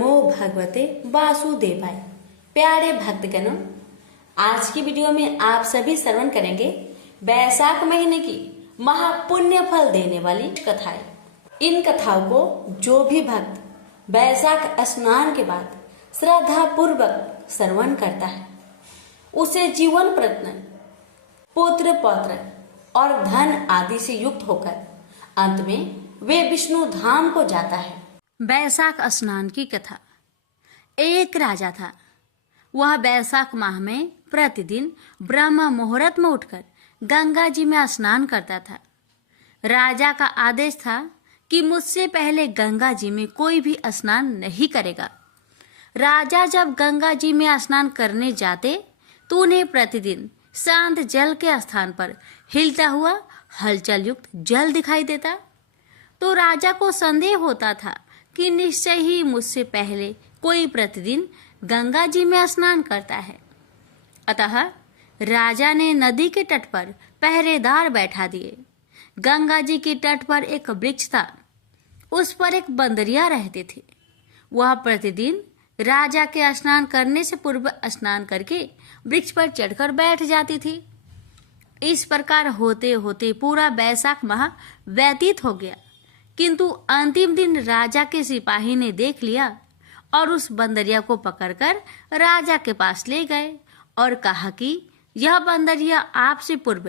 नमो भगवते वासुदेवाय। प्यारे भक्तगणों, आज की वीडियो में आप सभी श्रवण करेंगे वैशाख महीने की महापुण्य फल देने वाली कथाएं। इन कथाओं को जो भी भक्त वैशाख स्नान के बाद श्रद्धा पूर्वक श्रवण करता है, उसे जीवन प्रत्न पुत्र पौत्र और धन आदि से युक्त होकर अंत में वे विष्णु धाम को जाता है। वैशाख स्नान की कथा। एक राजा था। वह वैशाख माह में प्रतिदिन ब्रह्म मुहूर्त में उठकर गंगा जी में स्नान करता था। राजा का आदेश था कि मुझसे पहले गंगा जी में कोई भी स्नान नहीं करेगा। राजा जब गंगा जी में स्नान करने जाते तो उन्हें प्रतिदिन शांत जल के स्थान पर हिलता हुआ हलचल युक्त जल दिखाई देता। तो राजा को संदेह होता था कि निश्चय ही मुझसे पहले कोई प्रतिदिन गंगा जी में स्नान करता है। अतः राजा ने नदी के तट पर पहरेदार बैठा दिए। गंगा जी के तट पर एक वृक्ष था। उस पर एक बंदरिया रहती थी। वह प्रतिदिन राजा के स्नान करने से पूर्व स्नान करके वृक्ष पर चढ़कर बैठ जाती थी। इस प्रकार होते होते पूरा वैशाख माह व्यतीत हो गया, किंतु अंतिम दिन राजा के सिपाही ने देख लिया और उस बंदरिया को पकड़कर राजा के पास ले गए और कहा कि यह बंदरिया आपसे पूर्व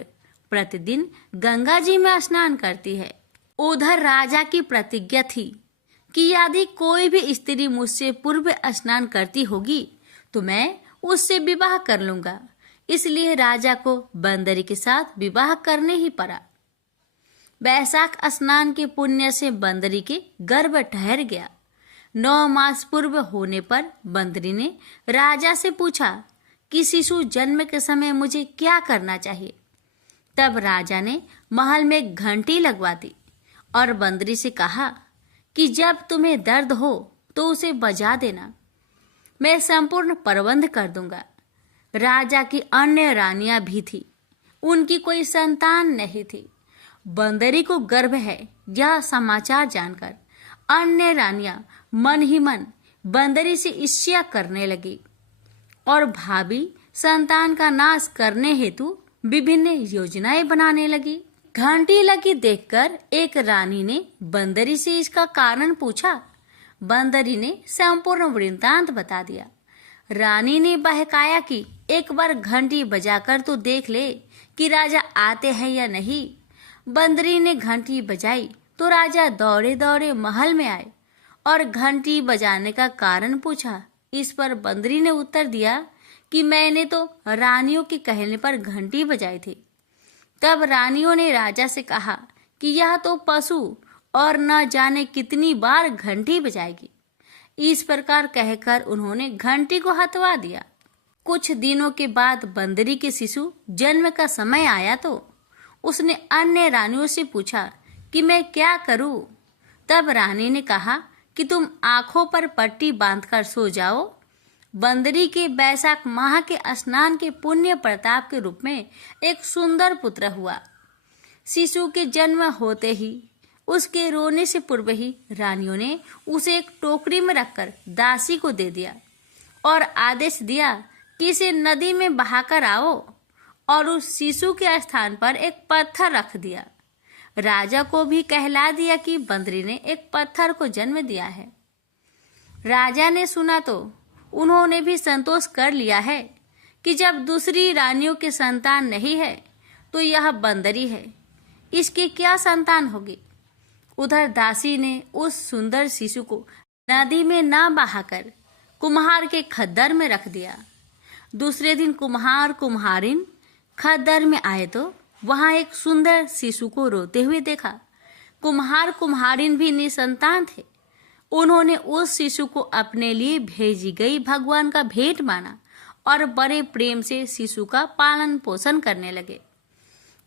प्रतिदिन गंगा जी में स्नान करती है। उधर राजा की प्रतिज्ञा थी कि यदि कोई भी स्त्री मुझसे पूर्व स्नान करती होगी तो मैं उससे विवाह कर लूंगा। इसलिए राजा को बंदरी के साथ विवाह करने ही पड़ा। वैशाख स्नान के पुण्य से बंदरी के गर्भ ठहर गया। 9 मास पूर्व होने पर बंदरी ने राजा से पूछा कि शिशु जन्म के समय मुझे क्या करना चाहिए। तब राजा ने महल में घंटी लगवा दी और बंदरी से कहा कि जब तुम्हें दर्द हो तो उसे बजा देना, मैं संपूर्ण प्रबंध कर दूंगा। राजा की अन्य रानियां भी थी, उनकी कोई संतान नहीं थी। बंदरी को गर्भ है यह समाचार जानकर अन्य रानियां मन ही मन बंदरी से ईर्ष्या करने लगी और भावी संतान का नाश करने हेतु विभिन्न योजनाएं बनाने लगी। घंटी लगी देखकर एक रानी ने बंदरी से इसका कारण पूछा। बंदरी ने संपूर्ण वृत्तांत बता दिया। रानी ने बहकाया कि एक बार घंटी बजाकर तो देख ले कि राजा आते हैं या नहीं। बंदरी ने घंटी बजाई तो राजा दौड़े दौड़े महल में आए और घंटी बजाने का कारण पूछा। इस पर बंदरी ने उत्तर दिया कि मैंने तो रानियों के कहने पर घंटी बजाई थी। तब रानियों ने राजा से कहा कि यह तो पशु और न जाने कितनी बार घंटी बजाएगी। इस प्रकार कहकर उन्होंने घंटी को हटवा दिया। कुछ दिनों के बाद बंदरी के शिशु जन्म का समय आया तो उसने अन्य रानियों से पूछा कि मैं क्या करूं। तब रानी ने कहा कि तुम आंखों पर पट्टी बांधकर सो जाओ। बंदरी के वैशाख माह के स्नान के पुण्य प्रताप के रूप में एक सुंदर पुत्र हुआ। शिशु के जन्म होते ही उसके रोने से पूर्व ही रानियों ने उसे एक टोकरी में रखकर दासी को दे दिया और आदेश दिया कि इसे नदी में बहाकर आओ और उस शिशु के स्थान पर एक पत्थर रख दिया। राजा को भी कहला दिया कि बंदरी ने एक पत्थर को जन्म दिया है। राजा ने सुना तो उन्होंने भी संतोष कर लिया है कि जब दूसरी रानियों के संतान नहीं है तो यह बंदरी है, इसकी क्या संतान होगी। उधर दासी ने उस सुंदर शिशु को नदी में न बहाकर कुम्हार के खद्दर में रख दिया। दूसरे दिन कुम्हार कुम्हारिन खद्दर में आए तो वहां एक सुंदर शिशु को रोते हुए देखा। कुम्हार कुम्हारिन भी निसंतान थे। उन्होंने उस शिशु को अपने लिए भेजी गई भगवान का भेंट माना और बड़े प्रेम से शिशु का पालन पोषण करने लगे।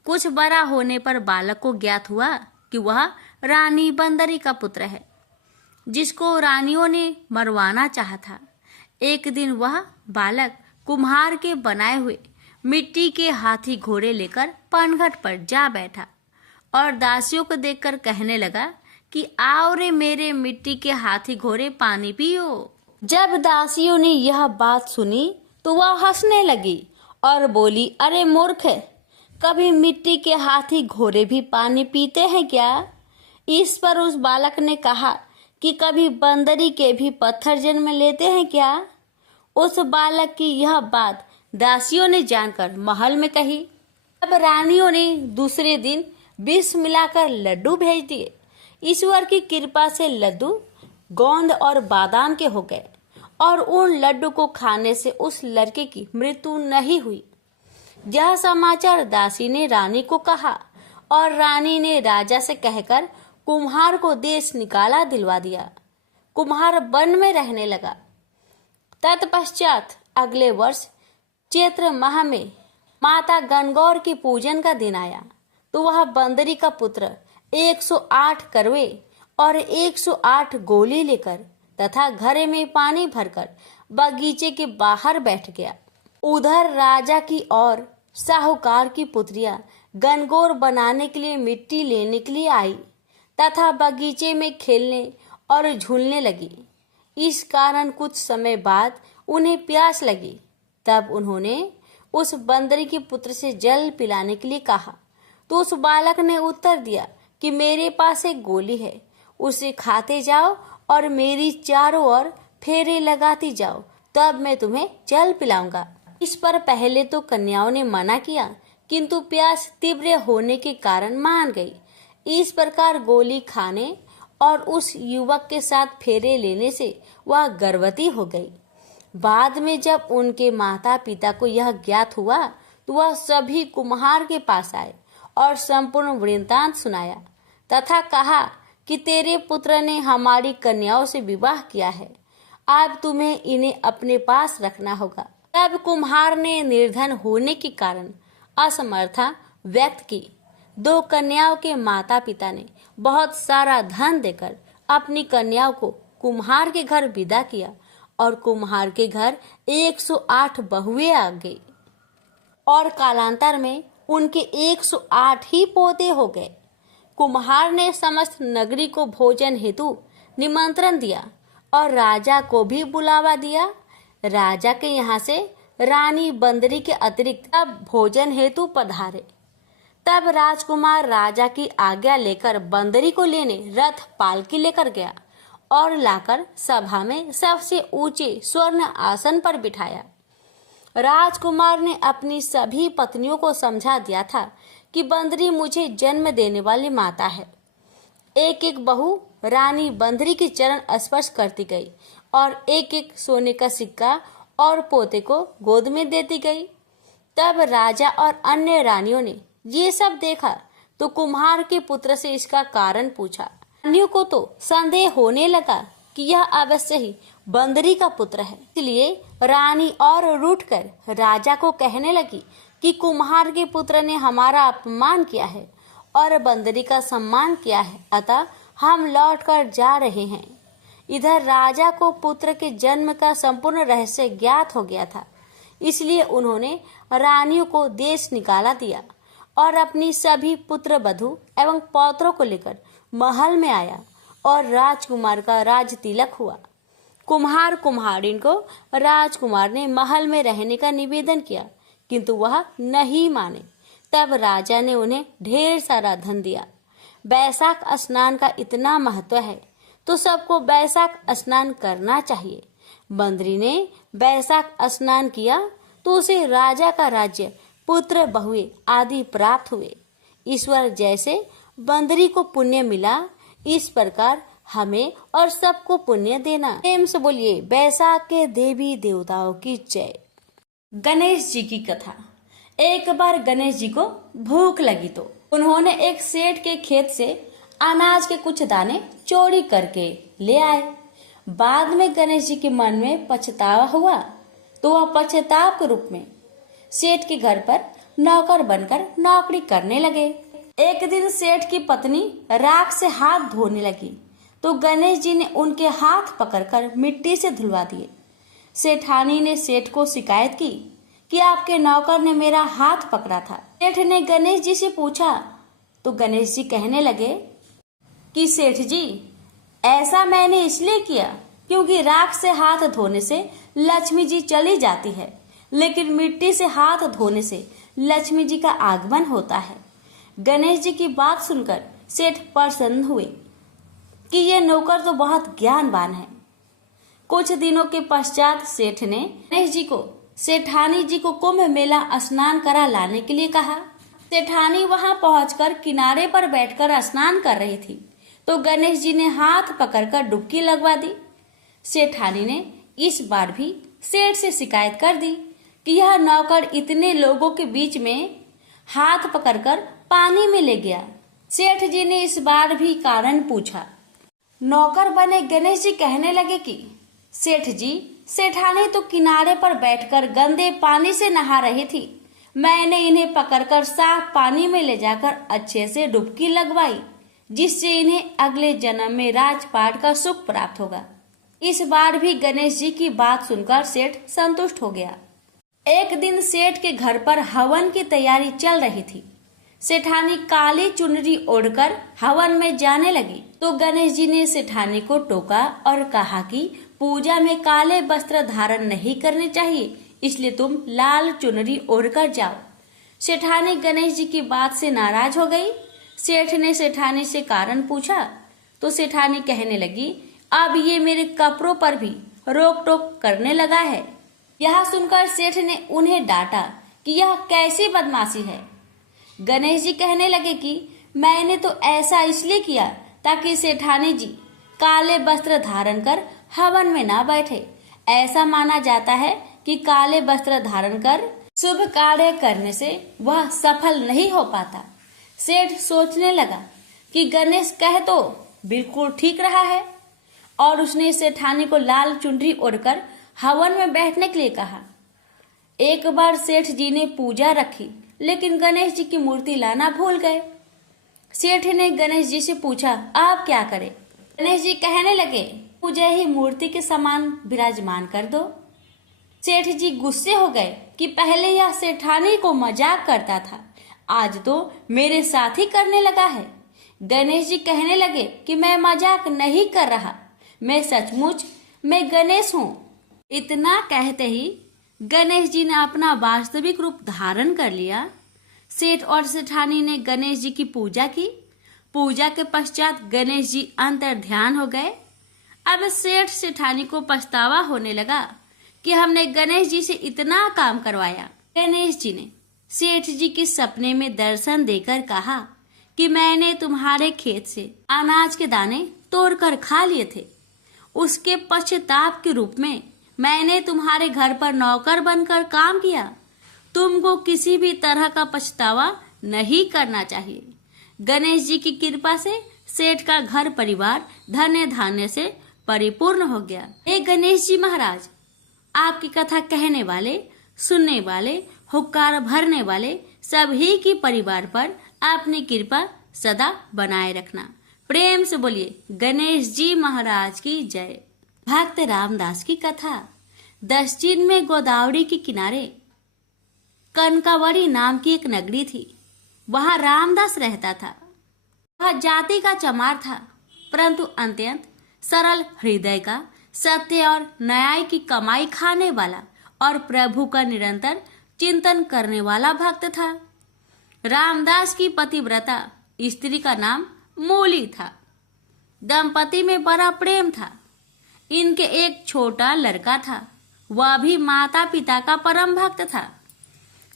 कुछ बड़ा होने पर बालक को ज्ञात हुआ कि वह रानी बंदरी का पुत्र है, जिसको रानियों ने मरवाना चाहा था। एक दिन वह बालक कुम्हार के बनाए हुए मिट्टी के हाथी घोड़े लेकर पनघट पर जा बैठा और दासियों को देखकर कहने लगा कि आओ रे मेरे मिट्टी के हाथी घोड़े पानी पियो। जब दासियों ने यह बात सुनी तो वह हंसने लगी और बोली, अरे मूर्ख, कभी मिट्टी के हाथी घोड़े भी पानी पीते हैं क्या? इस पर उस बालक ने कहा कि कभी बंदरी के भी पत्थर जन्म लेते हैं क्या? उस बालक की यह बात दासियों ने जानकर महल में कही। अब रानियों ने दूसरे दिन विष मिलाकर लड्डू भेज दिए। ईश्वर की कृपा से लड्डू गोंद और बादाम के हो गए और उन लड्डू को खाने से उस लड़के की मृत्यु नहीं हुई। यह समाचार दासी ने रानी को कहा और रानी ने राजा से कहकर कुम्हार को देश निकाला दिलवा दिया। कुम्हार वन में रहने लगा। तत्पश्चात अगले वर्ष चैत्र माह में माता गणगौर की पूजन का दिन आया तो वह बंदरी का पुत्र 108 करवे और 108 गोली लेकर तथा घड़े में पानी भरकर बगीचे के बाहर बैठ गया। उधर राजा की और साहूकार की पुत्रियां गणगौर बनाने के लिए मिट्टी लेने के लिए आई तथा बगीचे में खेलने और झूलने लगी। इस कारण कुछ समय बाद उन्हें प्यास लगी। तब उन्होंने उस बंदरी के पुत्र से जल पिलाने के लिए कहा तो उस बालक ने उत्तर दिया कि मेरे पास एक गोली है, उसे खाते जाओ और मेरी चारों ओर फेरे लगाती जाओ, तब मैं तुम्हें जल पिलाऊंगा। इस पर पहले तो कन्याओं ने मना किया, किंतु प्यास तीव्र होने के कारण मान गई। इस प्रकार गोली खाने और उस युवक के साथ फेरे लेने से वह गर्भवती हो गई। बाद में जब उनके माता पिता को यह ज्ञात हुआ तो वह सभी कुम्हार के पास आए और संपूर्ण वृत्तांत सुनाया तथा कहा कि तेरे पुत्र ने हमारी कन्याओं से विवाह किया है, अब तुम्हें इन्हें अपने पास रखना होगा। तब कुम्हार ने निर्धन होने के कारण असमर्था व्यक्त की। 2 कन्याओं के माता पिता ने बहुत सारा धन देकर अपनी कन्याओं को कुम्हार के घर विदा किया और कुम्हार के घर 108 बहुएं आ गई और कालांतर में उनके 108 ही पोते हो गए। कुम्हार ने समस्त नगरी को भोजन हेतु निमंत्रण दिया और राजा को भी बुलावा दिया। राजा के यहाँ से रानी बंदरी के अतिरिक्त अब भोजन हेतु पधारे। तब राजकुमार राजा की आज्ञा लेकर बंदरी को लेने रथ पालकी लेकर गया और लाकर सभा में सबसे ऊंचे स्वर्ण आसन पर बिठाया। राजकुमार ने अपनी सभी पत्नियों को समझा दिया था कि बंदरी मुझे जन्म देने वाली माता है। एक एक बहू रानी बंदरी के चरण स्पर्श करती गई और एक एक सोने का सिक्का और पोते को गोद में देती गई। तब राजा और अन्य रानियों ने ये सब देखा तो कुम्हार के पुत्र से इसका कारण पूछा। रानियों को तो संदेह होने लगा कि यह अवश्य ही बंदरी का पुत्र है। इसलिए रानी और रूठकर राजा को कहने लगी कि कुम्हार के पुत्र ने हमारा अपमान किया है और बंदरी का सम्मान किया है, अतः हम लौटकर जा रहे हैं। इधर राजा को पुत्र के जन्म का संपूर्ण रहस्य ज्ञात हो गया था, इसलिए उन्होंने रानियों को देश निकाला दिया और अपनी सभी पुत्र वधू एवं पौत्रों को लेकर महल में आया और राजकुमार का राज तिलक हुआ। कुम्हार कुम्हारिन को राजकुमार ने महल में रहने का निवेदन किया, किंतु वह नहीं माने। तब राजा ने उन्हें ढेर सारा धन दिया। बैसाख स्नान का इतना महत्व है तो सबको बैसाख स्नान करना चाहिए। बंदरी ने बैसाख स्नान किया तो उसे राजा का राज्य, पुत्र, बहुएं आदि प्राप्त हुए। ईश्वर जैसे बंदरी को पुण्य मिला, इस प्रकार हमें और सबको पुण्य देना। प्रेम से बोलिए बैसाख के देवी देवताओं की जय। गणेश जी की कथा। एक बार गणेश जी को भूख लगी तो उन्होंने एक सेठ के खेत से अनाज के कुछ दाने चोरी करके ले आए। बाद में गणेश जी के मन में पछतावा हुआ तो वह पछताव के रूप में सेठ के घर पर नौकर बनकर नौकरी करने लगे। एक दिन सेठ की पत्नी राख से हाथ धोने लगी तो गणेश जी ने उनके हाथ पकड़कर मिट्टी से धुलवा दिए। सेठानी ने सेठ को शिकायत की कि आपके नौकर ने मेरा हाथ पकड़ा था। सेठ ने गणेश जी से पूछा तो गणेश जी कहने लगे कि सेठ जी, ऐसा मैंने इसलिए किया क्योंकि राख से हाथ धोने से लक्ष्मी जी चली जाती है, लेकिन मिट्टी से हाथ धोने से लक्ष्मी जी का आगमन होता है। गणेश जी की बात सुनकर सेठ प्रसन्न हुए कि ये नौकर तो बहुत ज्ञानवान है। कुछ दिनों के पश्चात सेठ ने गणेश जी को सेठानी जी को कुंभ मेला स्नान करा लाने के लिए कहा। सेठानी वहां पहुंचकर किनारे पर बैठकर स्नान कर रही थी, तो गणेश जी ने हाथ पकड़कर डुबकी लगवा दी। सेठानी ने इस बार भी सेठ से शिकायत कर दी कि यह नौकर इतने लोगों के बीच में हाथ पकड़कर पानी में ले गया। सेठ जी ने इस बार भी कारण पूछा। नौकर बने गणेश जी कहने लगे कि सेठ जी, सेठानी तो किनारे पर बैठकर गंदे पानी से नहा रही थी। मैंने इन्हें पकड़कर साफ पानी में ले जाकर अच्छे से डुबकी लगवाई, जिससे इन्हें अगले जन्म में राजपाट का सुख प्राप्त होगा। इस बार भी गणेश जी की बात सुनकर सेठ संतुष्ट हो गया। एक दिन सेठ के घर पर हवन की तैयारी चल रही थी। सेठानी काली चुनरी ओढ़कर हवन में जाने लगी, तो गणेश जी ने सेठानी को टोका और कहा कि पूजा में काले वस्त्र धारण नहीं करने चाहिए, इसलिए तुम लाल चुनरी ओढ़कर जाओ। सेठानी गणेश जी की बात से नाराज हो गई। सेठ ने सेठानी से कारण पूछा, तो सेठानी कहने लगी, अब ये मेरे कपड़ों पर भी रोक टोक करने लगा है। यह सुनकर सेठ ने उन्हें डांटा कि यह कैसी बदमाशी है। गणेश जी कहने लगे कि मैंने तो ऐसा इसलिए किया ताकि सेठानी जी काले वस्त्र धारण कर हवन में ना बैठे। ऐसा माना जाता है कि काले वस्त्र धारण कर शुभ कार्य करने से वह सफल नहीं हो पाता। सेठ सोचने लगा कि गणेश कह तो बिल्कुल ठीक रहा है, और उसने सेठानी को लाल चुनरी ओढ़कर हवन में बैठने के लिए कहा। एक बार सेठ जी ने पूजा रखी, लेकिन गणेश जी की मूर्ति लाना भूल गए। सेठ ने गणेश जी से पूछा, आप क्या करें? गणेश जी कहने लगे, मुझे ही मूर्ति के समान विराजमान कर दो। सेठ जी गुस्से हो गए कि पहले यह सेठानी को मजाक करता था, आज तो मेरे साथ ही करने लगा है। गणेश जी कहने लगे कि मैं मजाक नहीं कर रहा, मैं सचमुच मैं गणेश हूँ। इतना कहते ही गणेश जी ने अपना वास्तविक रूप धारण कर लिया। सेठ और सेठानी ने गणेश जी की पूजा की। पूजा के पश्चात गणेश जी अंतर ध्यान हो गए। अब सेठ सेठानी को पछतावा होने लगा कि हमने गणेश जी से इतना काम करवाया। गणेश जी ने सेठ जी के सपने में दर्शन देकर कहा कि मैंने तुम्हारे खेत से अनाज के दाने तोड़कर खा लिए थे, उसके पश्चाताप के रूप में मैंने तुम्हारे घर पर नौकर बनकर काम किया। तुमको किसी भी तरह का पछतावा नहीं करना चाहिए। गणेश जी की कृपा से सेठ का घर परिवार धन्य धान्य से परिपूर्ण हो गया। हे गणेश जी महाराज, आपकी कथा कहने वाले, सुनने वाले, हुक्कार भरने वाले सभी की परिवार पर अपनी कृपा सदा बनाए रखना। प्रेम से बोलिए गणेश जी महाराज की जय। भक्त रामदास की कथा। दक्षिण में गोदावरी के किनारे कनकावरी नाम की एक नगरी थी। वहां रामदास रहता था। वह जाति का चमार था, परंतु अत्यंत सरल हृदय का, सत्य और न्याय की कमाई खाने वाला और प्रभु का निरंतर चिंतन करने वाला भक्त था। रामदास की पतिव्रता स्त्री का नाम मूली था। दंपति में बड़ा प्रेम था। इनके एक छोटा लड़का था, वह भी माता पिता का परम भक्त था।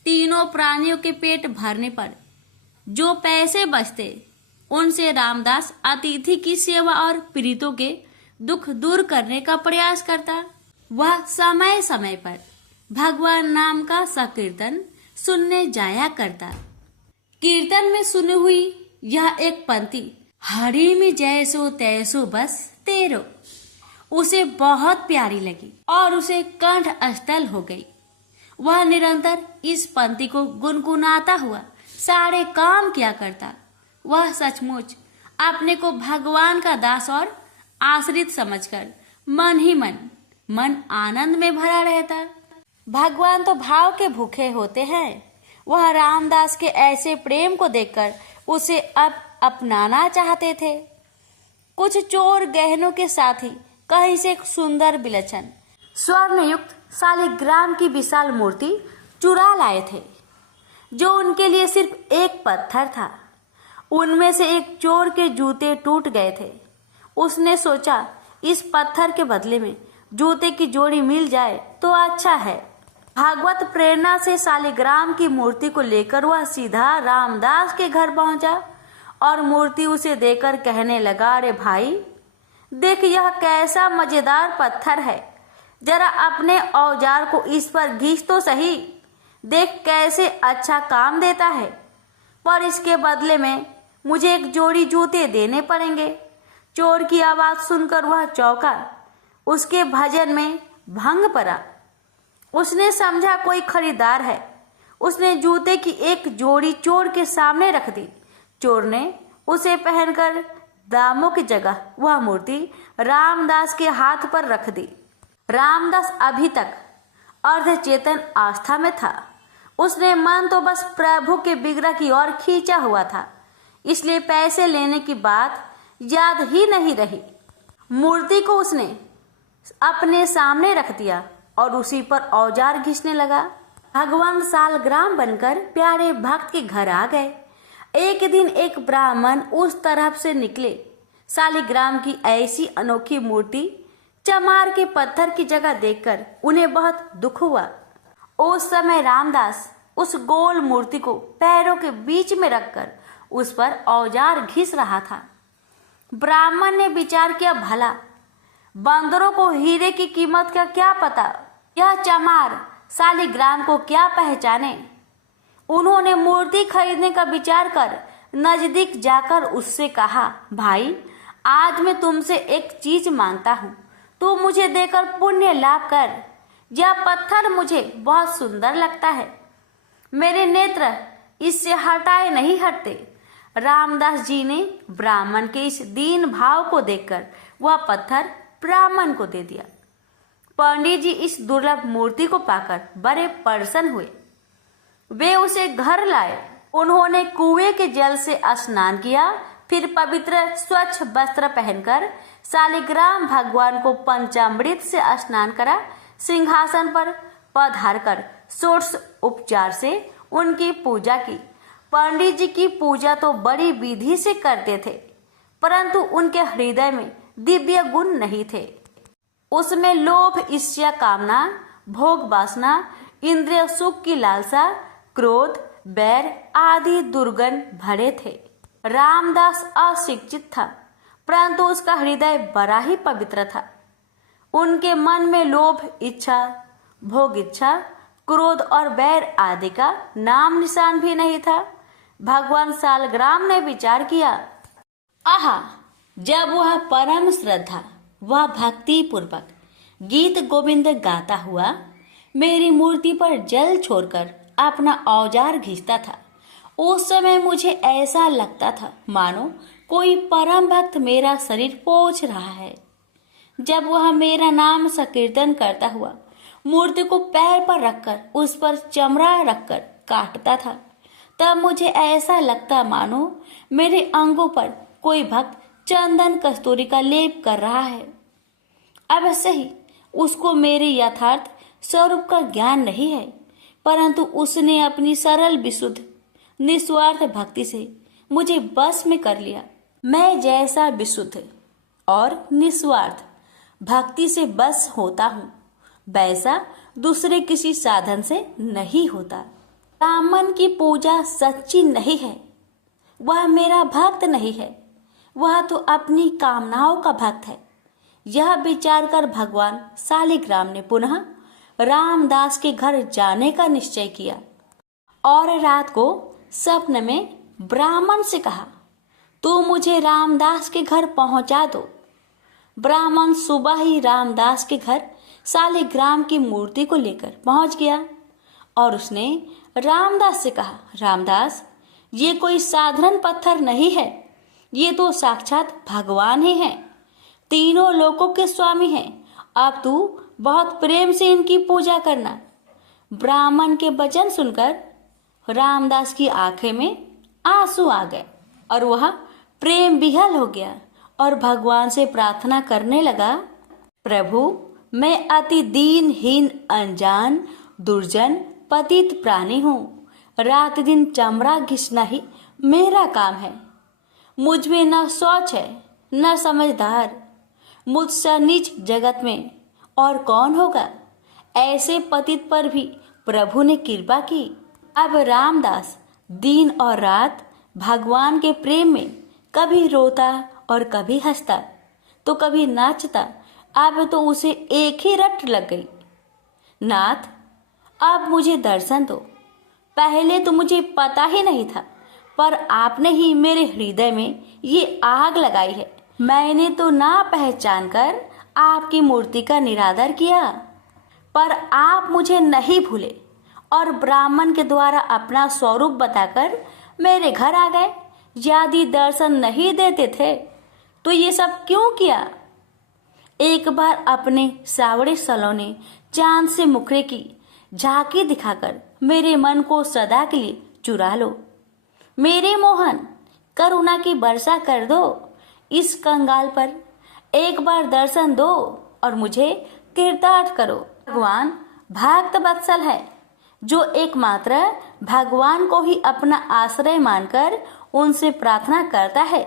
तीनों प्राणियों के पेट भरने पर जो पैसे बचते, उनसे रामदास अतिथि की सेवा और पीड़ितों के दुख दूर करने का प्रयास करता। वह समय समय पर भगवान नाम का संकीर्तन सुनने जाया करता। कीर्तन में सुनी हुई यह एक पंक्ति, हरि में जैसो तैसो बस तेरो, उसे बहुत प्यारी लगी और उसे कंठ स्थल हो गई। वह निरंतर इस पंक्ति को गुनगुनाता हुआ सारे काम किया करता। वह सचमुच अपने को भगवान का दास और आश्रित समझकर मन ही मन आनंद में भरा रहता। भगवान तो भाव के भूखे होते हैं। वह रामदास के ऐसे प्रेम को देखकर उसे अब अपनाना चाहते थे। कुछ चोर गहनों के साथी कहीं से एक सुंदर विलक्षण स्वर्ण युक्त शालिग्राम की विशाल मूर्ति चुरा लाए थे, जो उनके लिए सिर्फ एक पत्थर था। उनमें से एक चोर के जूते टूट गए थे। उसने सोचा, इस पत्थर के बदले में जूते की जोड़ी मिल जाए तो अच्छा है। भागवत प्रेरणा से शालिग्राम की मूर्ति को लेकर वह सीधा रामदास के घर पहुंचा और मूर्ति उसे देकर कहने लगा, अरे भाई देख, यह कैसा मजेदार पत्थर है, जरा अपने औजार को इस पर घिस तो सही, देख कैसे अच्छा काम देता है, पर इसके बदले में मुझे एक जोड़ी जूते देने पड़ेंगे। चोर की आवाज सुनकर वह चौंका, उसके भजन में भंग पड़ा। उसने समझा कोई खरीदार है। उसने जूते की एक जोड़ी चोर के सामने रख दी। चोर ने उसे पहनकर दामों की जगह वह मूर्ति रामदास के हाथ पर रख दी। रामदास अभी तक अर्धचेतन अवस्था में था। उसने मन तो बस प्रभु के विग्रह की ओर खींचा हुआ था, इसलिए पैसे लेने की बात याद ही नहीं रही। मूर्ति को उसने अपने सामने रख दिया और उसी पर औजार घिसने लगा। भगवान शालग्राम बनकर प्यारे भक्त के घर आ गए। एक दिन एक ब्राह्मण उस तरफ से निकले। शालिग्राम की ऐसी अनोखी मूर्ति चमार के पत्थर की जगह देखकर उन्हें बहुत दुख हुआ। उस समय रामदास उस गोल मूर्ति को पैरों के बीच में रखकर उस पर औजार घिस रहा था। ब्राह्मण ने विचार किया, भला बंदरों को हीरे की कीमत का क्या पता, यह चमार शालिग्राम को क्या पहचाने। उन्होंने मूर्ति खरीदने का विचार कर नजदीक जाकर उससे कहा, भाई आज मैं तुमसे एक चीज मांगता हूँ, तू मुझे देकर पुण्य लाभ कर। यह पत्थर मुझे बहुत सुंदर लगता है, मेरे नेत्र इससे हटाए नहीं हटते। रामदास जी ने ब्राह्मण के इस दीन भाव को देखकर वह पत्थर ब्राह्मण को दे दिया। पंडित जी इस दुर्लभ मूर्ति को पाकर बड़े प्रसन्न हुए। वे उसे घर लाए। उन्होंने कुएं के जल से स्नान किया, फिर पवित्र स्वच्छ वस्त्र पहनकर शालिग्राम भगवान को पंचामृत से स्नान करा। सिंहासन पर पधार कर षोडश उपचार से उनकी पूजा की। पंडित जी की पूजा तो बड़ी विधि से करते थे, परंतु उनके हृदय में दिव्य गुण नहीं थे। उसमें लोभ, ईर्ष्या, कामना, भोग वासना, इंद्रिय सुख की लालसा, क्रोध, बैर आदि दुर्गुण भरे थे। रामदास अशिक्षित था, परंतु उसका हृदय बड़ा ही पवित्र था। उनके मन में लोभ, इच्छा, भोग इच्छा, क्रोध और बैर आदि का नाम निशान भी नहीं था। भगवान शालग्राम ने विचार किया, आहा, जब वह परम श्रद्धा वह भक्ति पूर्वक गीत गोविंद गाता हुआ मेरी मूर्ति पर जल छोड़कर अपना औजार घिसता था, उस समय मुझे ऐसा लगता था मानो कोई परम भक्त मेरा शरीर पोंछ रहा है। जब वह मेरा नाम संकीर्तन करता हुआ मूर्ति को पैर पर रखकर उस पर चमड़ा रखकर काटता था, तब मुझे ऐसा लगता मानो मेरे अंगों पर कोई भक्त चंदन कस्तूरी का लेप कर रहा है। अवश्य ही उसको मेरे यथार्थ स्वरूप का ज्ञान नहीं है, परंतु उसने अपनी सरल विशुद्ध निस्वार्थ भक्ति से मुझे बस में कर लिया। मैं जैसा विशुद्ध और निस्वार्थ भक्ति से बस होता हूँ, वैसा दूसरे किसी साधन से नहीं होता। ब्राह्मण की पूजा सच्ची नहीं है, वह मेरा भक्त नहीं है, वह तो अपनी कामनाओं का भक्त है। यह विचार कर भगवान शालिग्राम ने पुनः रामदास के घर जाने का निश्चय किया और रात को स्वप्न में ब्राह्मण से कहा, तू मुझे रामदास के घर पहुंचा दो। ब्राह्मण सुबह ही रामदास के घर शालिग्राम की मूर्ति को लेकर पहुंच गया और उसने रामदास से कहा, रामदास, ये कोई साधारण पत्थर नहीं है, ये तो साक्षात भगवान ही हैं, तीनों लोकों के स्वामी हैं। अब तू बहुत प्रेम से इनकी पूजा करना। ब्राह्मण के वचन सुनकर रामदास की आंखें में आंसू आ गए और वह प्रेम विह्वल हो गया और भगवान से प्रार्थना करने लगा, प्रभु, मैं अति दीनहीन, अनजान, दुर्जन, पतित प्राणी हूँ। रात दिन चमड़ा घिसना ही मेरा काम है। मुझ में न सोच है न समझदार। मुझसे नीच जगत में और कौन होगा। ऐसे पतित पर भी प्रभु ने कृपा की। अब रामदास दिन और रात भगवान के प्रेम में कभी रोता और कभी हंसता तो कभी नाचता। अब तो उसे एक ही रट लग गई। नाथ, अब मुझे दर्शन दो। पहले तो मुझे पता ही नहीं था, पर आपने ही मेरे हृदय में ये आग लगाई है। मैंने तो ना पहचान कर आपकी मूर्ति का निरादर किया, पर आप मुझे नहीं भूले और ब्राह्मण के द्वारा अपना स्वरूप बताकर मेरे घर आ गए। यदि दर्शन नहीं देते थे तो ये सब क्यों किया? एक बार अपने सावड़े सलोने चांद से मुखड़े की झांकी दिखाकर मेरे मन को सदा के लिए चुरा लो। मेरे मोहन, करुणा की वर्षा कर दो इस कंगाल पर। एक बार दर्शन दो और मुझे कृतार्थ करो। भगवान भक्त वत्सल है, जो एकमात्र भगवान को ही अपना आश्रय मानकर उनसे प्रार्थना करता है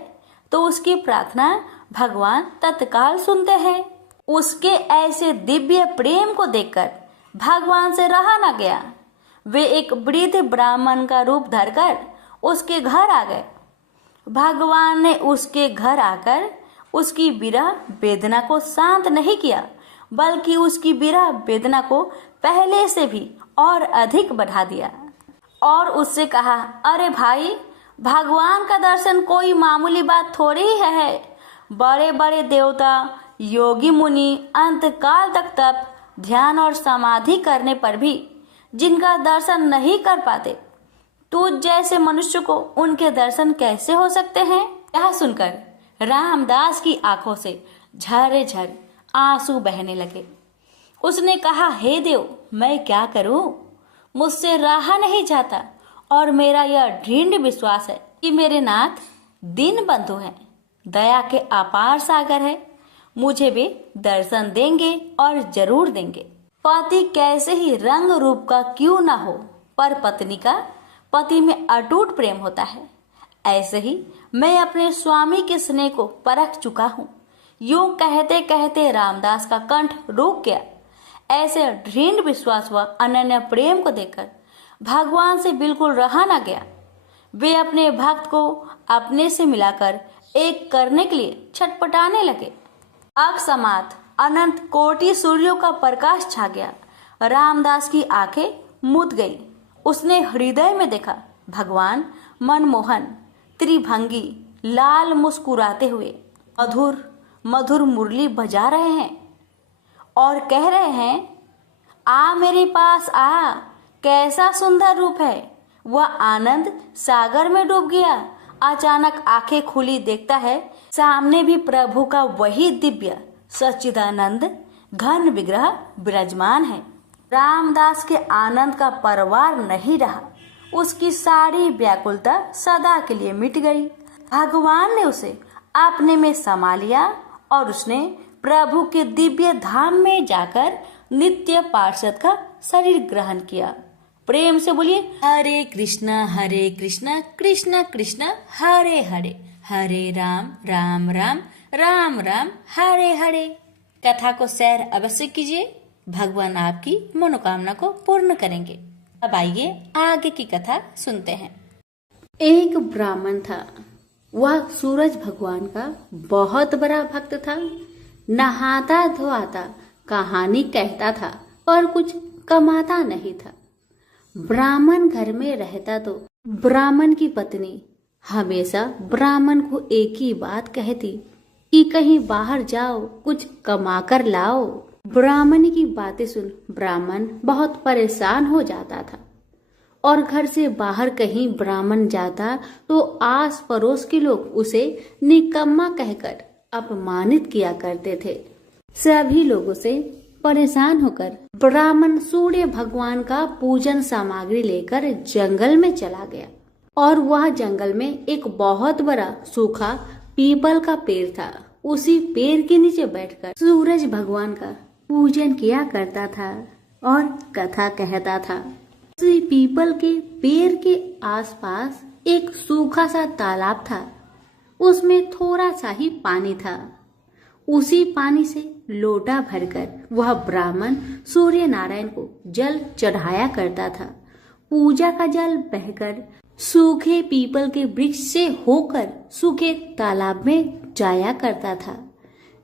तो उसकी प्रार्थना भगवान तत्काल सुनते हैं। उसके ऐसे दिव्य प्रेम को देखकर भगवान से रहा न गया। वे एक वृद्ध ब्राह्मण का रूप धरकर उसके घर आ गए। भगवान ने उसके घर आकर उसकी विरह वेदना को शांत नहीं किया, बल्कि उसकी विरह वेदना को पहले से भी और अधिक बढ़ा दिया और उससे कहा, अरे भाई, भगवान का दर्शन कोई मामूली बात थोड़ी ही है। बड़े बड़े देवता, योगी मुनि अंतकाल तक तप, ध्यान और समाधि करने पर भी जिनका दर्शन नहीं कर पाते, तो जैसे मनुष्य को उनके दर्शन कैसे हो सकते हैं? यह सुनकर रामदास की आंखों से झर झर आंसू बहने लगे। उसने कहा, हे देव, मैं क्या करूं? मुझसे रहा नहीं जाता और मेरा यह दृढ़ विश्वास है कि मेरे नाथ दीन बंधु हैं, दया के अपार सागर है। मुझे वे दर्शन देंगे और जरूर देंगे। पति कैसे ही रंग रूप का क्यों ना हो, पर पत्नी का पति में अटूट प्रेम होता है। ऐसे ही मैं अपने स्वामी के स्नेह को परख चुका हूँ। यूं कहते कहते रामदास का कंठ रुक गया। ऐसे दृढ़ विश्वास व अनन्य प्रेम को देखकर भगवान से बिल्कुल रहा न गया। वे अपने भक्त को अपने से मिलाकर एक करने के लिए छटपटाने लगे। अकस्मात अनंत कोटि सूर्यों का प्रकाश छा गया। रामदास की आंखें मूंद गई। उसने हृदय में देखा, भगवान मनमोहन त्रिभंगी लाल मुस्कुराते हुए मधुर मधुर मुरली बजा रहे हैं और कह रहे हैं, आ मेरे पास आ, कैसा सुंदर रूप है। वह आनंद सागर में डूब गया। अचानक आंखें खुली, देखता है सामने भी प्रभु का वही दिव्य सच्चिदानंद घन विग्रह विराजमान है। रामदास के आनंद का परवार नहीं रहा। उसकी सारी व्याकुलता सदा के लिए मिट गई। भगवान ने उसे अपने में समा लिया और उसने प्रभु के दिव्य धाम में जाकर नित्य पार्षद का शरीर ग्रहण किया। प्रेम से बोलिए, हरे कृष्णा कृष्ण कृष्ण हरे हरे, हरे राम राम राम राम राम हरे हरे। कथा को शेयर अवश्य कीजिए। भगवान आपकी मनोकामना को पूर्ण करेंगे। अब आइए आगे की कथा सुनते हैं। एक ब्राह्मण था। वह सूरज भगवान का बहुत बड़ा भक्त था। नहाता धोआता कहानी कहता था, पर कुछ कमाता नहीं था। ब्राह्मण घर में रहता तो ब्राह्मण की पत्नी हमेशा ब्राह्मण को एक ही बात कहती कि कहीं बाहर जाओ, कुछ कमा कर लाओ। ब्राह्मण की बातें सुन ब्राह्मण बहुत परेशान हो जाता था और घर से बाहर कहीं ब्राह्मण जाता तो आस पड़ोस के लोग उसे निकम्मा कहकर अपमानित किया करते थे। सभी लोगों से परेशान होकर ब्राह्मण सूर्य भगवान का पूजन सामग्री लेकर जंगल में चला गया और वह जंगल में एक बहुत बड़ा सूखा पीपल का पेड़ था। उसी पेड़ के नीचे बैठकर सूरज भगवान का पूजन किया करता था और कथा कहता था। उसी पीपल के पेड़ के आसपास एक सूखा सा तालाब था। उसमें थोड़ा सा ही पानी था। उसी पानी से लोटा भरकर वह ब्राह्मण सूर्य नारायण को जल चढ़ाया करता था। पूजा का जल बहकर सूखे पीपल के वृक्ष से होकर सूखे तालाब में जाया करता था।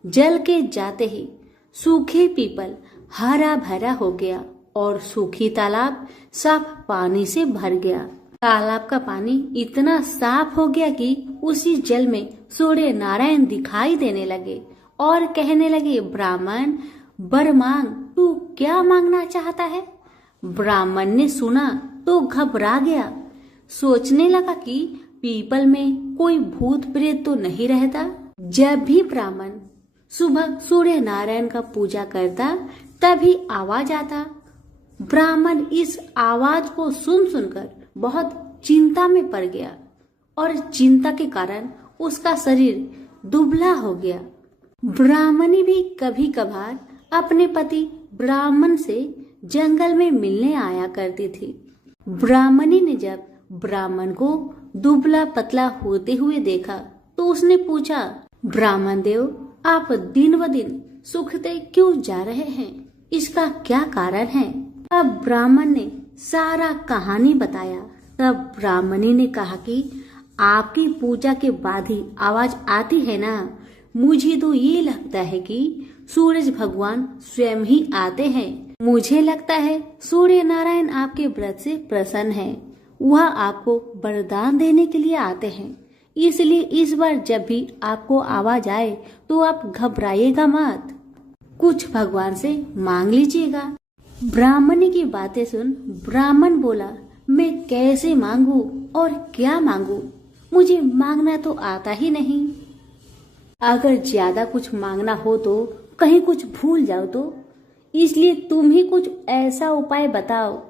जल के जाते ही सूखे पीपल हरा भरा हो गया और सूखी तालाब साफ पानी से भर गया। तालाब का पानी इतना साफ हो गया कि उसी जल में सूर्य नारायण दिखाई देने लगे और कहने लगे, ब्राह्मण वर मांग, तू क्या मांगना चाहता है? ब्राह्मण ने सुना तो घबरा गया। सोचने लगा कि पीपल में कोई भूत प्रेत तो नहीं रहता। जब भी ब्राह्मण सुबह सूर्य नारायण का पूजा करता तभी आवाज आता। ब्राह्मण इस आवाज को सुनकर बहुत चिंता में पड़ गया और चिंता के कारण उसका शरीर दुबला हो गया। ब्राह्मणी भी कभी कभार अपने पति ब्राह्मण से जंगल में मिलने आया करती थी। ब्राह्मणी ने जब ब्राह्मण को दुबला पतला होते हुए देखा तो उसने पूछा, ब्राह्मण देव, आप दिन ब दिन सूखते क्यों जा रहे हैं? इसका क्या कारण है? तब ब्राह्मण ने सारा कहानी बताया। तब ब्राह्मणी ने कहा कि आपकी पूजा के बाद ही आवाज आती है ना, मुझे तो ये लगता है कि सूरज भगवान स्वयं ही आते हैं। मुझे लगता है सूर्य नारायण आपके व्रत से प्रसन्न है। वह आपको वरदान देने के लिए आते हैं। इसलिए इस बार जब भी आपको आवाज आए तो आप घबराइएगा मत, कुछ भगवान से मांग लीजिएगा। ब्राह्मणी की बातें सुन ब्राह्मण बोला, मैं कैसे मांगू और क्या मांगू? मुझे मांगना तो आता ही नहीं। अगर ज्यादा कुछ मांगना हो तो कहीं कुछ भूल जाओ तो, इसलिए तुम ही कुछ ऐसा उपाय बताओ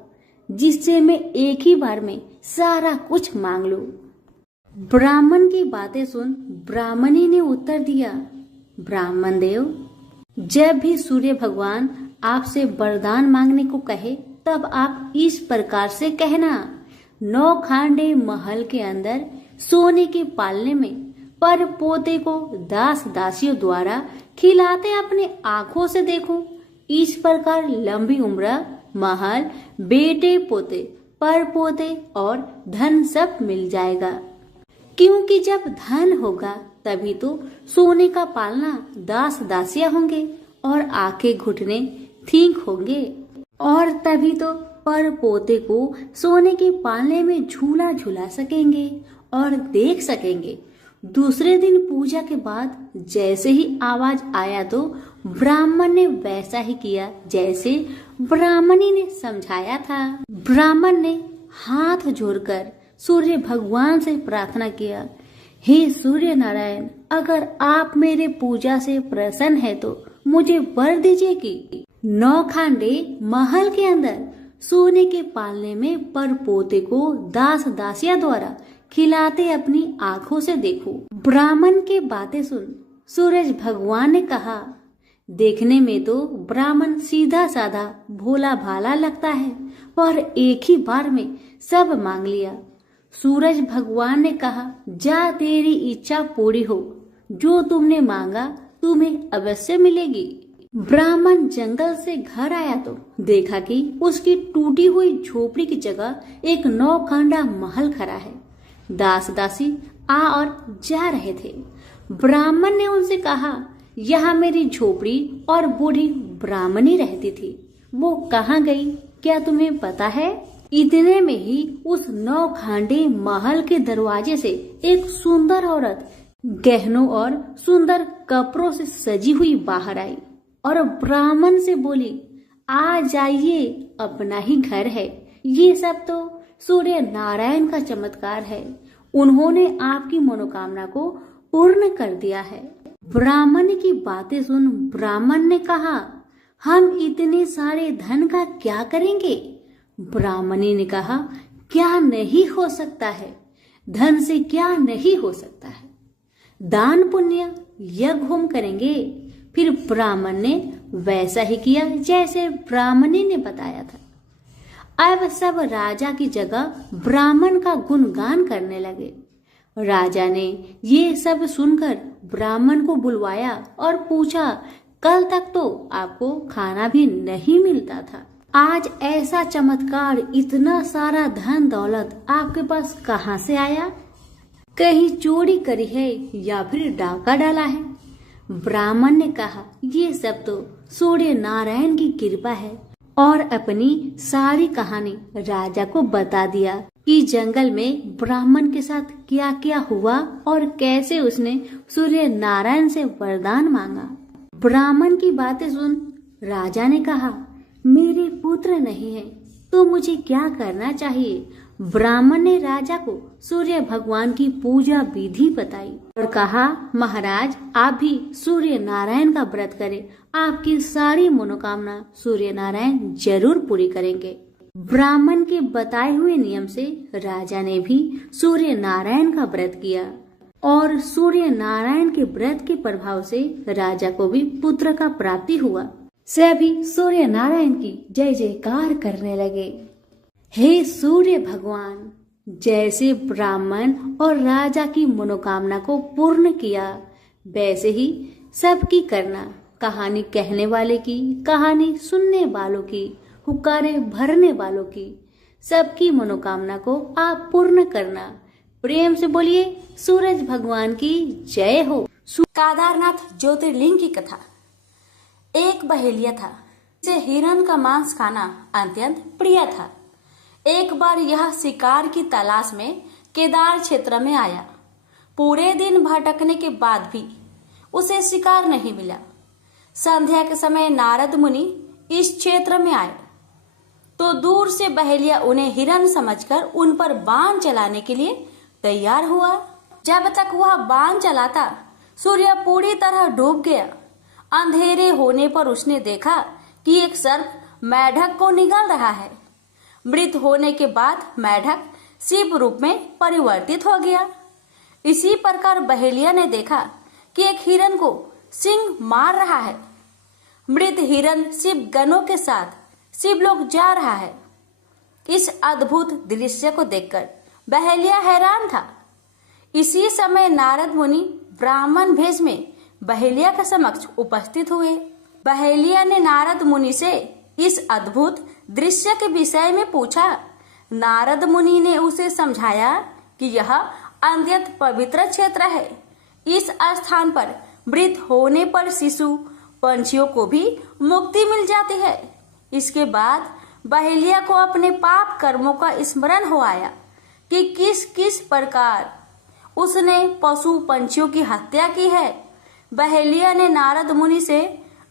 जिससे मैं एक ही बार में सारा कुछ मांग लूं। ब्राह्मण की बातें सुन ब्राह्मणी ने उत्तर दिया, ब्राह्मण देव, जब भी सूर्य भगवान आपसे वरदान मांगने को कहे तब आप इस प्रकार से कहना, 9 खांडे महल के अंदर सोने के पालने में पर पोते को दास दासियों द्वारा खिलाते अपने आंखों से देखूं। इस प्रकार लंबी उम्र, महल, बेटे पोते, पर पोते और धन सब मिल जाएगा। क्योंकि जब धन होगा तभी तो सोने का पालना दास दासियां होंगे और आंखें घुटने ठीक होंगे, और तभी तो पर पोते को सोने के पालने में झूला झूला सकेंगे और देख सकेंगे। दूसरे दिन पूजा के बाद जैसे ही आवाज आया तो ब्राह्मण ने वैसा ही किया जैसे ब्राह्मणी ने समझाया था। ब्राह्मण ने हाथ जोड़कर सूर्य भगवान से प्रार्थना किया, हे सूर्य नारायण, अगर आप मेरे पूजा से प्रसन्न है तो मुझे वर दीजिए कि 9 खांडे महल के अंदर सोने के पालने में पर पोते को दास दासिया द्वारा खिलाते अपनी आंखों से देखो। ब्राह्मण की बातें सुन सूरज भगवान ने कहा, देखने में तो ब्राह्मण सीधा साधा भोला भाला लगता है, पर एक ही बार में सब मांग लिया। सूरज भगवान ने कहा, जा तेरी इच्छा पूरी हो, जो तुमने मांगा तुम्हें अवश्य मिलेगी। ब्राह्मण जंगल से घर आया तो देखा कि उसकी टूटी हुई झोपड़ी की जगह एक 9 खांडा महल खड़ा है। दास दासी आ और जा रहे थे। ब्राह्मण ने उनसे कहा, यहाँ मेरी झोपड़ी और बूढ़ी ब्राह्मणी रहती थी, वो कहाँ गई क्या तुम्हें पता है? इतने में ही उस 9 खांडे महल के दरवाजे से एक सुंदर औरत गहनों और सुंदर कपड़ों से सजी हुई बाहर आई और ब्राह्मण से बोली, आ जाइए, अपना ही घर है। ये सब तो सूर्य नारायण का चमत्कार है, उन्होंने आपकी मनोकामना को पूर्ण कर दिया है। ब्राह्मण की बातें सुन ब्राह्मण ने कहा, हम इतने सारे धन का क्या करेंगे? ब्राह्मणी ने कहा, क्या नहीं हो सकता है, धन से क्या नहीं हो सकता है। दान पुण्य यज्ञ होम करेंगे। फिर ब्राह्मण ने वैसा ही किया जैसे ब्राह्मणी ने बताया था। अब सब राजा की जगह ब्राह्मण का गुणगान करने लगे। राजा ने ये सब सुनकर ब्राह्मण को बुलवाया और पूछा, कल तक तो आपको खाना भी नहीं मिलता था, आज ऐसा चमत्कार, इतना सारा धन दौलत आपके पास कहाँ से आया? कहीं चोरी करी है या फिर डाका डाला है? ब्राह्मण ने कहा, ये सब तो सूर्य नारायण की कृपा है, और अपनी सारी कहानी राजा को बता दिया कि जंगल में ब्राह्मण के साथ क्या क्या हुआ और कैसे उसने सूर्य नारायण से वरदान मांगा। ब्राह्मण की बातें सुन राजा ने कहा, मेरे पुत्र नहीं है तो मुझे क्या करना चाहिए? ब्राह्मण ने राजा को सूर्य भगवान की पूजा विधि बताई और कहा, महाराज आप भी सूर्य नारायण का व्रत करें, आपकी सारी मनोकामना सूर्य नारायण जरूर पूरी करेंगे। ब्राह्मण के बताए हुए नियम से राजा ने भी सूर्य नारायण का व्रत किया और सूर्य नारायण के व्रत के प्रभाव से राजा को भी पुत्र का प्राप्ति हुआ। सभी सूर्य नारायण की जय जयकार करने लगे। हे सूर्य भगवान, जैसे ब्राह्मण और राजा की मनोकामना को पूर्ण किया वैसे ही सबकी करना। कहानी कहने वाले की, कहानी सुनने वालों की, हुक्कारे भरने वालों की, सबकी मनोकामना को आप पूर्ण करना। प्रेम से बोलिए सूरज भगवान की जय हो। केदारनाथ ज्योतिर्लिंग की कथा। एक बहेलिया था जिसे हिरण का मांस खाना अत्यंत प्रिय था। एक बार यह शिकार की तलाश में केदार क्षेत्र में आया। पूरे दिन भटकने के बाद भी उसे शिकार नहीं मिला। संध्या के समय नारद मुनि इस क्षेत्र में आए तो दूर से बहेलिया उन्हें हिरण समझकर उन पर बाण चलाने के लिए तैयार हुआ। जब तक वह बाण चलाता सूर्य पूरी तरह डूब गया। अंधेरे होने पर उसने देखा कि एक सर्प मेढक को निगल रहा है। मृत होने के बाद मेढक शिव रूप में परिवर्तित हो गया। इसी प्रकार बहेलिया ने देखा कि एक हिरण को सिंह मार रहा है। मृत हिरण शिव गणों के साथ शिवलोक जा रहा है। इस अद्भुत दृश्य को देखकर बहेलिया हैरान था। इसी समय नारद मुनि ब्राह्मण भेष में बहेलिया के समक्ष उपस्थित हुए। बहेलिया ने नारद मुनि से इस अद्भुत दृश्य के विषय में पूछा। नारद मुनि ने उसे समझाया कि यह अत्यंत पवित्र क्षेत्र है। इस स्थान पर मृत होने पर शिशु पंछियों को भी मुक्ति मिल जाती है। इसके बाद बहेलिया को अपने पाप कर्मों का स्मरण हो आया कि किस किस प्रकार उसने पशु पंछियों की हत्या की है। बहेलिया ने नारद मुनि से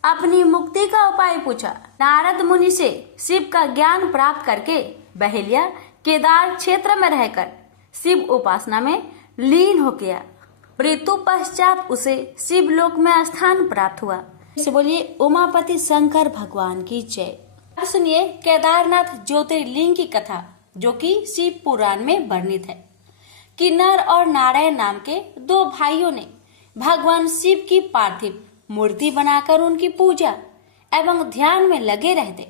अपनी मुक्ति का उपाय पूछा। नारद मुनि से शिव का ज्ञान प्राप्त करके बहेलिया केदार क्षेत्र में रहकर शिव उपासना में लीन हो गया। मृत्यु पश्चात उसे शिवलोक में स्थान प्राप्त हुआ। इसे बोलिए उमापति शंकर भगवान की जय। अब सुनिए केदारनाथ ज्योतिर्लिंग की कथा, जो कि शिव पुराण में वर्णित है कि नर और नारायण नाम के दो भाइयों ने भगवान शिव की पार्थिव मूर्ति बनाकर उनकी पूजा एवं ध्यान में लगे रहते।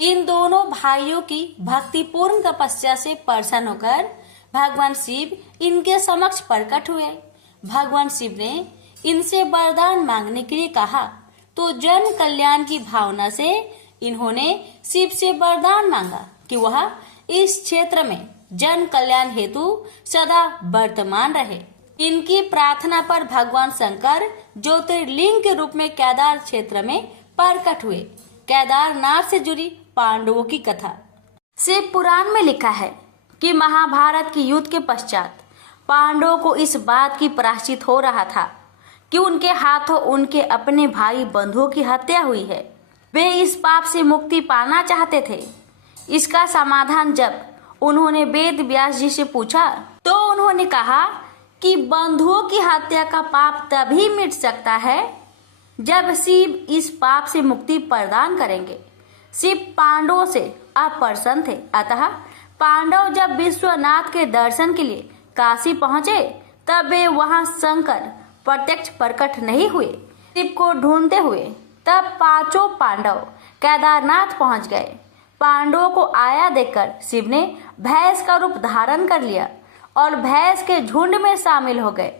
इन दोनों भाइयों की भक्तिपूर्ण तपस्या से प्रसन्न होकर भगवान शिव इनके समक्ष प्रकट हुए। भगवान शिव ने इनसे वरदान मांगने के लिए कहा तो जन कल्याण की भावना से इन्होंने शिव से वरदान मांगा कि वह इस क्षेत्र में जन कल्याण हेतु सदा वर्तमान रहे। इनकी प्रार्थना पर भगवान शंकर ज्योतिर्लिंग के रूप में केदार क्षेत्र में प्रकट हुए। केदारनाथ से जुड़ी पांडवों की कथा। शिव पुराण में लिखा है कि महाभारत के युद्ध के पश्चात पांडवों को इस बात की प्रायश्चित हो रहा था कि उनके हाथों उनके अपने भाई बंधुओं की हत्या हुई है। वे इस पाप से मुक्ति पाना चाहते थे। इसका समाधान जब उन्होंने वेद व्यास जी से पूछा तो उन्होंने कहा कि बंधुओं की हत्या का पाप तभी मिट सकता है जब शिव इस पाप से मुक्ति प्रदान करेंगे। शिव पांडवों से अप्रसन्न थे, अतः पांडव जब विश्वनाथ के दर्शन के लिए काशी पहुंचे तब वे वहां शंकर प्रत्यक्ष प्रकट नहीं हुए। शिव को ढूंढते हुए तब पांचों पांडव केदारनाथ पहुंच गए। पांडवों को आया देखकर शिव ने भैंस का रूप धारण कर लिया और भैंस के झुंड में शामिल हो गए।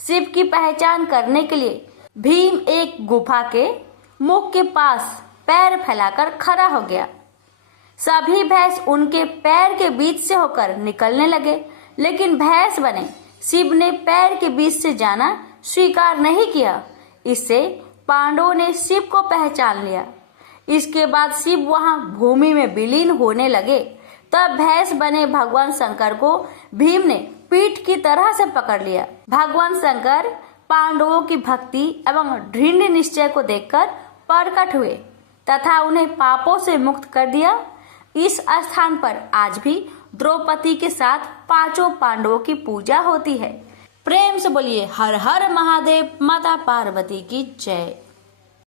शिव की पहचान करने के लिए भीम एक गुफा के मुख के पास पैर फैलाकर खड़ा हो गया। सभी भैंस उनके पैर के बीच से होकर निकलने लगे, लेकिन भैंस बने शिव ने पैर के बीच से जाना स्वीकार नहीं किया। इससे पांडवों ने शिव को पहचान लिया। इसके बाद शिव वहां भूमि में विलीन होने लगे। तब भैंस बने भगवान शंकर को भीम ने पीठ की तरह से पकड़ लिया। भगवान शंकर पांडवों की भक्ति एवं दृढ़ निश्चय को देखकर प्रकट हुए तथा उन्हें पापों से मुक्त कर दिया। इस स्थान पर आज भी द्रौपदी के साथ पांचों पांडवों की पूजा होती है। प्रेम से बोलिए हर हर महादेव, माता पार्वती की जय।